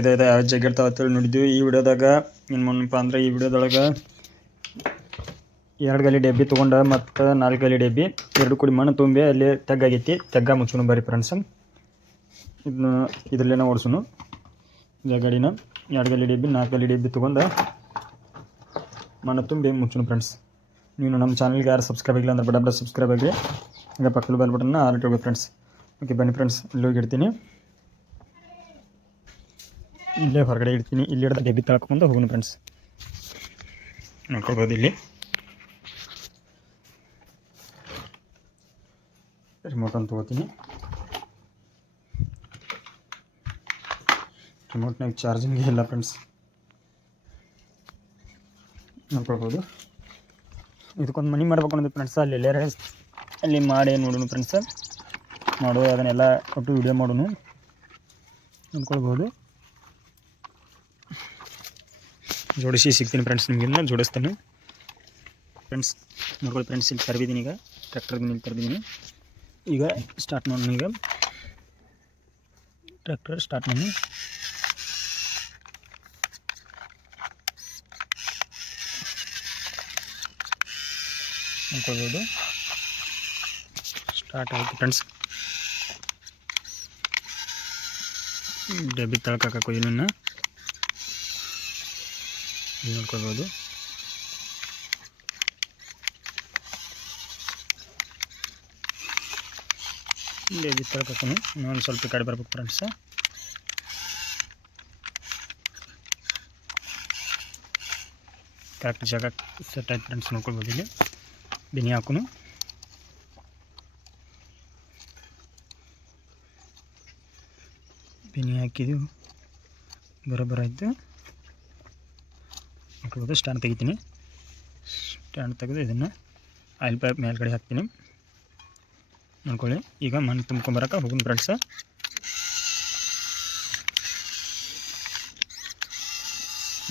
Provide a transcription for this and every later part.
ಇದೆ ಯಾವ ಜಗ್ಗಿರ್ತಾವ ಅಂತೇಳಿ ನೋಡಿದ್ವಿ. ಈ ವಿಡಿಯೋದಾಗ ಏನು ಮುನ್ನಪ್ಪ ಅಂದ್ರೆ ಈ ವಿಡಿಯೋದೊಳಗೆ ಎರಡು ಗಲಿ ಡಬ್ಬಿ ತೊಗೊಂಡು ಮತ್ತು ನಾಲ್ಕು ಗಲಿ ಡಬ್ಬಿ, ಎರಡು ಕೂಡಿ ಮಣ್ಣು ತುಂಬಿ ಅಲ್ಲಿ ತೆಗ್ಗಾಗೈತಿ ತೆಗ್ಗ ಮುಚ್ಚುನು ಬರ್ರಿ ಫ್ರೆಂಡ್ಸ್ ಇದನ್ನ ಇದರಲ್ಲೇನ ಓಡಿಸೋನು. ಗಾಡಿನ ಎರಡು ಗಲಿ ಡಬ್ಬಿ, ನಾಲ್ಕು ಗಲಿ ಡಬ್ಬಿ ತೊಗೊಂಡು ಮಣ್ಣು ತುಂಬಿ ಮುಚ್ಚುನು ಫ್ರೆಂಡ್ಸ್ ನೀನು ನಮ್ಮ ಚಾನಲ್ಗೆ ಯಾರು ಸಬ್ಸ್ಕ್ರೈಬ್ ಆಗಿಲ್ಲ ಅಂದ್ರೆ ಬಡ ಬಡ ಸಬ್ಸ್ಕ್ರೈಬ್ ಆಗಿ ಈಗ ಪಕ್ಕದ ಬೆಲ್ ಬಟನ್ನ ಹೋಗಿ ಇಟ್ಕೋಬೇಕು ಫ್ರೆಂಡ್ಸ್ ಓಕೆ ಬನ್ನಿ ಫ್ರೆಂಡ್ಸ್ ಇಲ್ಲಿ ಹೋಗಿ ಇಡ್ತೀನಿ. ಇಲ್ಲೇ ಹೊರಗಡೆ ಇಡ್ತೀನಿ. ಇಲ್ಲಿ ಹಿಡ್ದು ಡೆಬ್ಬಿ ತಳ್ಕೊಂಡು ಹೋಗೋಣ ಫ್ರೆಂಡ್ಸ್ ನೋಡ್ಕೊಳ್ಬೋದು ಇಲ್ಲಿ. ರಿಮೋಟ್ ಅಂತ ತೊಗೋತೀನಿ. ರಿಮೋಟ್ನಾಗ ಚಾರ್ಜಿಂಗ್ ಇಲ್ಲ ಫ್ರೆಂಡ್ಸ್ ನೋಡ್ಕೊಳ್ಬೋದು. ಇದಕ್ಕೊಂದು ಮನಿ ಮಾಡ್ಬೇಕು ಅನ್ನೋದು ಫ್ರೆಂಡ್ಸ್ ಅಲ್ಲಿ ಎಲ್ಲಾರ ಅಲ್ಲಿ ಮಾಡಿ ನೋಡೋಣ ಫ್ರೆಂಡ್ಸ್ ಮಾಡೋ ಅದನ್ನೆಲ್ಲ ಒಟ್ಟು ವಿಡಿಯೋ ಮಾಡೋಣ ನೋಡ್ಕೊಳ್ಬೋದು. ಜೋಡಿಸಿ ಸಿಗ್ತೀನಿ ಫ್ರೆಂಡ್ಸ್ ನಿಮಗಿನ್ನ ಜೋಡಿಸ್ತಾನೆ. ಫ್ರೆಂಡ್ಸ್ ನೋಡ್ಕೊಳ್ಳಿ ಫ್ರೆಂಡ್ಸ್ ಇಲ್ಲಿ ತರಬಿದ್ದೀನಿ ಈಗ. ಟ್ರ್ಯಾಕ್ಟರ್ದು ಇಲ್ಲಿ ತರಬಿದ್ದೀನಿ ಈಗ ಸ್ಟಾರ್ಟ್ ಮಾಡೋಣ ಈಗ. ಟ್ರ್ಯಾಕ್ಟರ್ ಸ್ಟಾರ್ಟ್ ಮಾಡಿ ನೋಡ್ಕೊಳ್ಬೋದು ಸ್ಟಾರ್ಟ್ ಆಯಿತು ಫ್ರೆಂಡ್ಸ್ ಡಬ್ಬಿ ತಳ್ಕಾಕೋ ಇನ್ನನ್ನು ನೋಡ್ಕೊಳ್ಬೋದು. ಇಲ್ಲಿ ತಳ್ಕಾಕೋನು ಇನ್ನೊಂದು ಸ್ವಲ್ಪ ಕಡೆ ಬರ್ಬೇಕು ಫ್ರೆಂಡ್ಸ್ ಕರೆಕ್ಟ್ ಜಾಗ ಸೆಟ್ ಆಯ್ತು ಫ್ರೆಂಡ್ಸ್ ನೋಡ್ಕೊಳ್ಬೋದು ಇಲ್ಲಿ. ಬೆನಿ ಹಾಕೋನು. ಬೆನಿ ಹಾಕಿದ್ದು, ಬರೋಬ್ಬರ ಆಯಿತು ಸ್ಟ್ಯಾಂಡ್ ತೆಗಿತೀನಿ. ಸ್ಟ್ಯಾಂಡ್ ತೆಗೆದು ಇದನ್ನು ಆಯಿಲ್ ಪೈಪ್ ಮೇಲ್ಗಡೆ ಹಾಕ್ತೀನಿ. ನೋಡ್ಕೊಳ್ಳಿ, ಈಗ ಮಣ್ಣು ತುಂಬ್ಕೊಂಬರಕ್ಕೆ ಹೋಗೋಣ ಫ್ರೆಂಡ್ಸ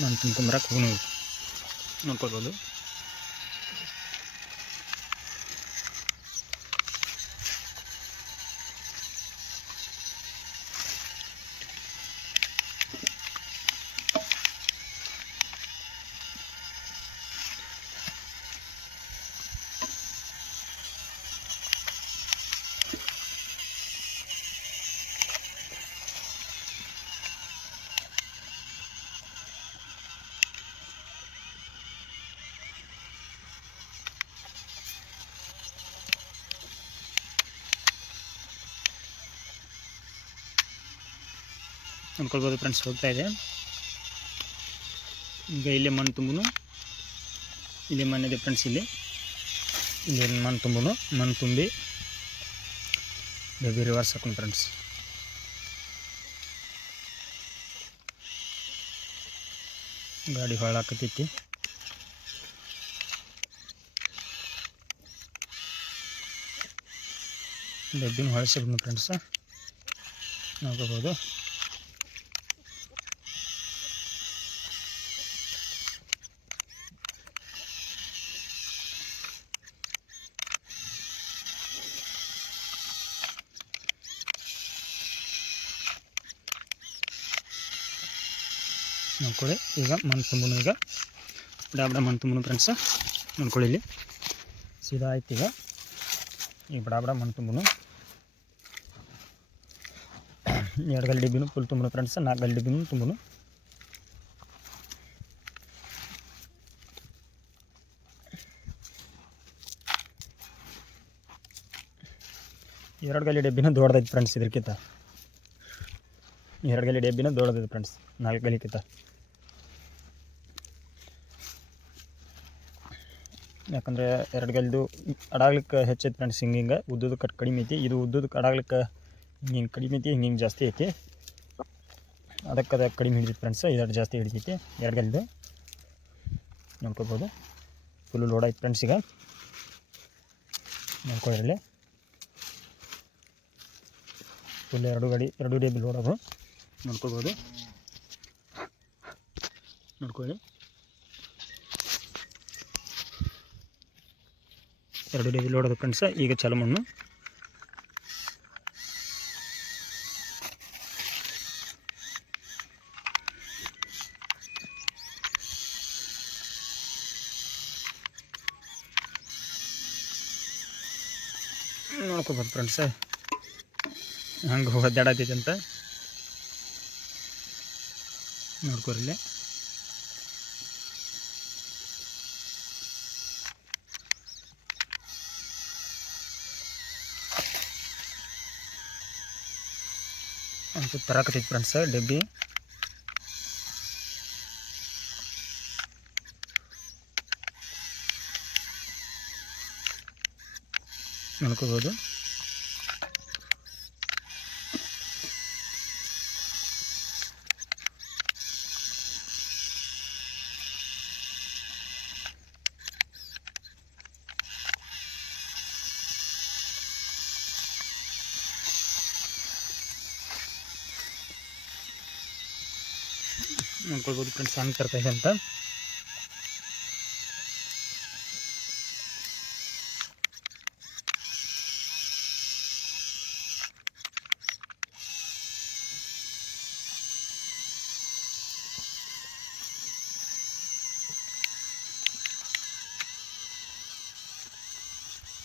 ಮಣ್ಣು ತುಂಬ್ಕೊಂಬರಕ್ಕೆ ಹೋಗಿ ನೋಡ್ಕೊಳ್ಬೋದು. ನೋಡ್ಕೊಳ್ಬೋದು ಫ್ರೆಂಡ್ಸ್ ಹೋಗ್ತಾ ಇದೆ. ಈಗ ಇಲ್ಲೇ ಮಣ್ಣು ತುಂಬುನು. ಇಲ್ಲಿ ಮಣ್ಣಿದೆ ಫ್ರೆಂಡ್ಸ್ ಇಲ್ಲಿ. ಇಲ್ಲಿ ಮಣ್ಣು ತುಂಬುನು. ಮಣ್ಣು ತುಂಬಿ ಬೇಬಿ ರಿವರ್ಸ್ ಹಾಕೊಂಡು ಫ್ರೆಂಡ್ಸ್ ಗಾಡಿ ಹಾಳಾಕತೈತಿ ಬೆಬ್ಬಿನ ಹೊಳಿಸಿಬಿಡ್ನು ಫ್ರೆಂಡ್ಸ್ ನೋಡ್ಕೋಬೋದು ನೋಡ್ಕೊಳ್ಳಿ ಈಗ ಮಣ್ಣು ತುಂಬುನು ಈಗ. ಬಡ ಮಣ್ಣು ತುಂಬನು ಫ್ರೆಂಡ್ಸ್ ನೋಡ್ಕೊಳ್ಳಿ ಇಲ್ಲಿ. ಸೀದಾ ಆಯ್ತು ಈಗ. ಈಗ ಬಡ ಬಡ ಮಣ್ಣು ತುಂಬುನು. ಎರಡು ಗಲ್ಲಿ ಡಿಬ್ಬಿನೂ ಫುಲ್ ತುಂಬುನು ಫ್ರೆಂಡ್ಸ್ ನಾಲ್ಕು ಗಲ್ಲಿ ಡಿಬ್ಬಿನೂ ತುಂಬುನು. ಎರಡು ಗಲ್ಲಿ ಡಬ್ಬಿನ ದೊಡ್ಡದೈತೆ ಫ್ರೆಂಡ್ಸ್ ಇದ್ರಕ್ಕಿಂತ ಎರಡು ಗಲ್ಲಿ ಡಬ್ಬಿನ ದೊಡ್ಡದೈತೆ ಫ್ರೆಂಡ್ಸ್ ನಾಲ್ಕು ಗಲಿಕ್ಕಿಂತ ಯಾಕಂದರೆ ಎರಡು ಗಲ್ದು ಅಡಾಗ್ಲಿಕ್ಕೆ ಹೆಚ್ಚೈತೆ ಫ್ರೆಂಡ್ಸ್ ಹಿಂಗೆ ಹಿಂಗೆ ಉದ್ದದ ಕಟ್ ಕಡಿಮೆ ಐತಿ. ಇದು ಉದ್ದದ ಅಡಾಗ್ಲಿಕ್ಕೆ ಹಿಂಗೆ ಹಿಂಗೆ ಕಡಿಮೆ ಐತಿ ಹಿಂಗೆ ಹಿಂಗೆ ಜಾಸ್ತಿ ಐತಿ. ಅದಕ್ಕೆ ಅದಕ್ಕೆ ಕಡಿಮೆ ಹಿಡಿದಿತ್ತು ಫ್ರೆಂಡ್ಸ್. ಇದೆರಡು ಜಾಸ್ತಿ ಹಿಡಿತೈತಿ ಎರಡು ಗಲ್ದು ನೋಡ್ಕೋಬೋದು. ಫುಲ್ಲು ಲೋಡ್ ಆಯ್ತು ಫ್ರೆಂಡ್ಸ್ ಈಗ. ನೋಡ್ಕೊಳ್ಳಿ ಫುಲ್ ಎರಡು ಗಾಡಿ, ಎರಡು ಡೇಬಿ ಲೋಡ್ ಅದು ನೋಡ್ಕೋಬೋದು. ನೋಡ್ಕೊಳ್ಳಿ. ಎರಡು ಡಿ ಲೋಡೋದು ಫ್ರೆಂಡ್ಸ ಈಗ ಚಲ ಮಣ್ಣು. ನೋಡ್ಕೋಬೋದು ಫ್ರೆಂಡ್ಸ ಹಂಗೆ ಹೋಗೋದು ಅಂತ. ನೋಡ್ಕೋರಿಲ್ಲೇ ಅಂತ ತರಕತ್ತೈತಿ ಫ್ರೆಂಡ್ಸ ಡಬ್ಬಿ. ನೋಡ್ಕೋಬೋದು. ನೋಡ್ಕೊಳ್ಬೋದು ಫ್ರೆಂಡ್ಸ್ ಹಂಗೆ ತರ್ತೈತೆ ಅಂತ.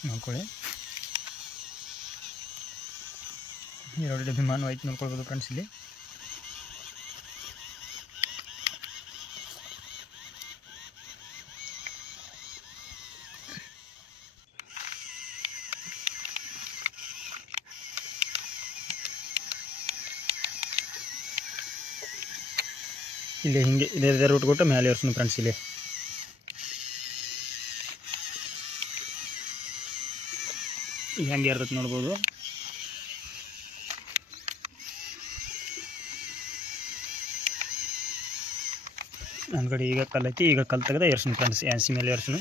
ನೋಡ್ಕೊಳ್ಳಿ. ಎರಡು ಐತೆ ನೋಡ್ಕೊಳ್ಬೋದು ಫ್ರೆಂಡ್ಸ್ ಇಲ್ಲಿ. ಇಲ್ಲಿ ಹಿಂಗೆ, ಇದೇ ಇದೇ ರೂಟ್ ಕೊಟ್ಟು ಮೇಲೆ ಏರ್ಸೋಣ ಫ್ರೆಂಡ್ಸ್ ಇಲ್ಲಿ. ಹೆಂಗೆ ಇರ್ತೈತೆ ನೋಡ್ಬೋದು. ಅಂಗಡಿ ಈಗ ಕಲ್ಲೈತಿ ಈಗ ಕಲ್ ತೆಗೆದ ಏರ್ಸ್ನು ಫ್ರೆಂಡ್ಸ್ ಎನ್ಸಿ ಮೇಲೆ ಏರ್ಸೋಣ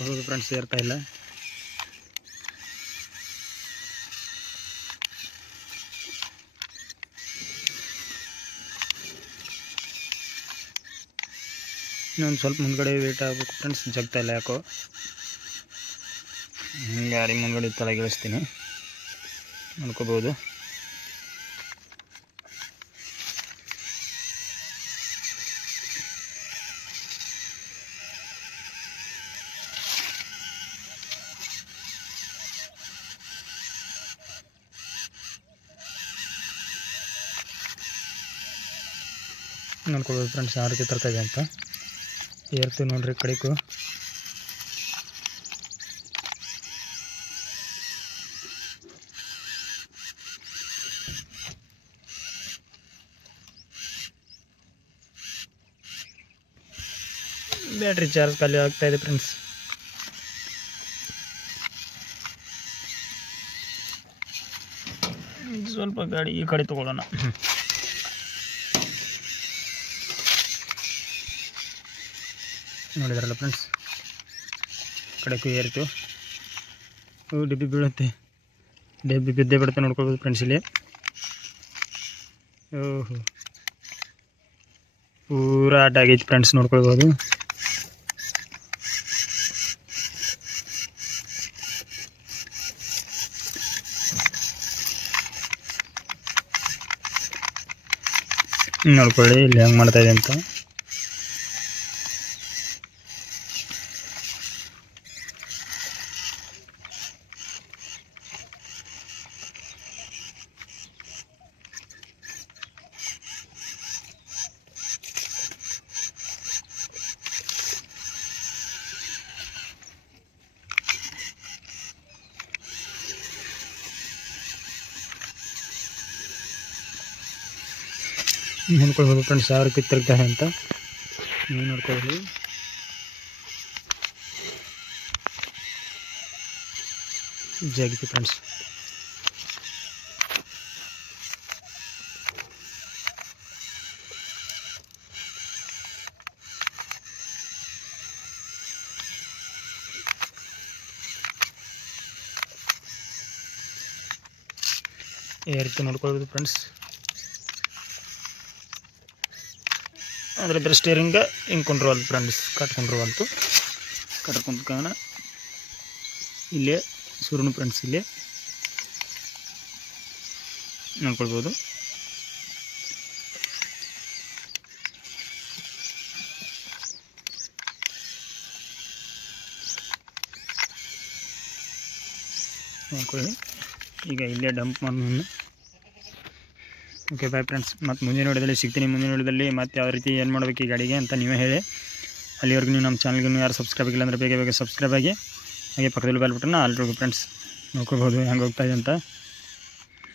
ನೋಡ್ಕೊಳ್ಳೋದು ಫ್ರೆಂಡ್ಸ್ ಸೇರ್ತಾ ಇಲ್ಲ. ಇನ್ನೊಂದು ಸ್ವಲ್ಪ ಮುಂದ್ಗಡೆ ವೇಟ್ ಆಗಬೇಕು ಫ್ರೆಂಡ್ಸ್ ಜಗ್ತಾ ಇಲ್ಲ ಯಾಕೋ. ಹಿಂಗೆ ಯಾರಿಗೆ ಮುಂದ್ಗಡೆ ತಲೆಗೆ ಇಳಿಸ್ತೀನಿ ನೋಡ್ಕೋಬೋದು. ನೋಡ್ಕೊಬೋದು ಫ್ರೆಂಡ್ಸ್ ಯಾವ ರೀತಿ ಅಂತ. ಏರ್ತೀವಿ ನೋಡ್ರಿ ಈ ಕಡೆಗೂ. ಬ್ಯಾಟ್ರಿ ಚಾರ್ಜ್ ಖಾಲಿ ಆಗ್ತಾಯಿದೆ ಫ್ರೆಂಡ್ಸ್ ಸ್ವಲ್ಪ ಗಾಡಿ ಈ ಕಡೆ ತಗೊಳ್ಳೋಣ. ನೋಡಿದ್ರಲ್ಲ ಫ್ರೆಂಡ್ಸ್ ಕಡೆಗೂ ಏರಿತು. ಓ, ಡಬ್ಬಿ ಬೀಳುತ್ತೆ. ಡಬ್ಬಿ ಬಿದ್ದೇ ಬಿಡುತ್ತೆ ನೋಡ್ಕೊಳ್ಬೋದು ಫ್ರೆಂಡ್ಸ್ ಇಲ್ಲಿ. ಓಹೋ. ಪೂರ ಆಟ ಆಗೈತೆ ಫ್ರೆಂಡ್ಸ್ ನೋಡ್ಕೊಳ್ಬೋದು ನೋಡ್ಕೊಳ್ಳಿ, ಇಲ್ಲಿ ಹೆಂಗೆ ಮಾಡ್ತಾ ಇದೆ ಅಂತ. ನೋಡ್ಕೊಳ್ಬೋದು ಫ್ರೆಂಡ್ಸ್ ಯಾವ ರೀತಿ ಅಂತ ನೀವು ನೋಡ್ಕೊಳ್ಬೋದು ಜಾಗಿತ್ತು ಫ್ರೆಂಡ್ಸ್. ಈ ರೀತಿ ನೋಡ್ಕೊಳ್ಬೋದು ಫ್ರೆಂಡ್ಸ್. ಅದ್ರ ಸ್ಟೇರಿಂಗ ಹಿಂಗೆ ಕೊಂಡ್ರವಲ್ತು ಫ್ರೆಂಡ್ಸ್ ಕಟ್ಕೊಂಡ್ರವಲ್ತು ಕಟ್ಕೊಂಡ ಕಾರಣ ಇಲ್ಲೇ ಸುರುಣು ಫ್ರೆಂಡ್ಸ್ ಇಲ್ಲೇ. ನೋಡ್ಕೊಳ್ಬೋದು. ನೋಡ್ಕೊಳ್ಳಿ. ಈಗ ಇಲ್ಲೇ ಡಂಪ್ ಮಾಡಿ ಓಕೆ ಬಾಯ್ ಫ್ರೆಂಡ್ಸ್ ಮತ್ತು ಮುಂದಿನ ವಿಡಿಯೋದಲ್ಲಿ ಸಿಗ್ತೀನಿ. ಮುಂದಿನ ವಿಡಿಯೋದಲ್ಲಿ ಮತ್ತು ಯಾವ ರೀತಿ ಏನು ಮಾಡಬೇಕು ಈ ಗಾಡಿಗೆ ಅಂತ ನೀವೇ ಹೇಳಿ. ಅಲ್ಲಿವರೆಗೂ ನೀವು ನಮ್ಮ ಚಾನಲ್ಗೆ ಯಾರು ಸಬ್ಸ್ಕ್ರೈಬ್ ಆಗಿಲ್ಲ ಅಂದರೆ ಬೇಗ ಬೇಗ ಸಬ್ಸ್ಕ್ರೈಬ್ ಆಗಿ, ಹಾಗೆ ಪಕ್ಕದಲ್ಲಿ ಬಲ್ಬಿಟ್ರೆ ಆಲ್ರೆಡಿ ಫ್ರೆಂಡ್ಸ್ ನೋಡ್ಕೋಬೋದು ಹೆಂಗೆ ಹೋಗ್ತಾ ಇದೆ ಅಂತ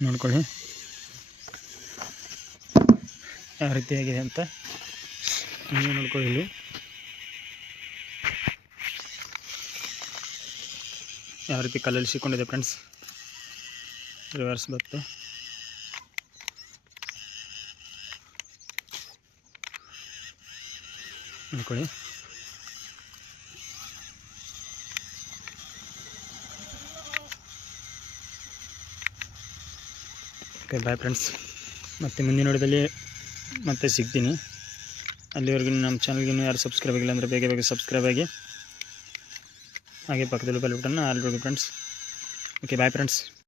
ನೋಡ್ಕೊಳ್ಳಿ. ಯಾವ ರೀತಿ ಆಗಿದೆ ಅಂತ ನೀವು ನೋಡ್ಕೊಳ್ಳಿ ಯಾವ ರೀತಿ ಕಲ್ಲಲ್ಲಿ ಸಿಕ್ಕೊಂಡಿದೆ ಫ್ರೆಂಡ್ಸ್ ರಿವರ್ಸ್ ಬತ್ತು. ನೋಡ್ಕೊಳ್ಳಿ ಓಕೆ ಬಾಯ್ ಫ್ರೆಂಡ್ಸ್ ಮತ್ತೆ ಮುಂದಿನ ನೋಡಿದಲ್ಲಿ ಮತ್ತೆ ಸಿಗ್ತೀನಿ. ಅಲ್ಲಿವರೆಗೂ ನಮ್ಮ ಚಾನಲ್ಗೆ ಯಾರು ಸಬ್ಸ್ಕ್ರೈಬ್ ಆಗಿಲ್ಲ ಅಂದರೆ ಬೇಗ ಬೇಗ ಸಬ್ಸ್ಕ್ರೈಬ್ ಆಗಿ. ಹಾಗೆ ಪಕ್ಕದಲ್ಲಿ ಬೆಲ್ ಬಟನ್ನ already friends okay bye friends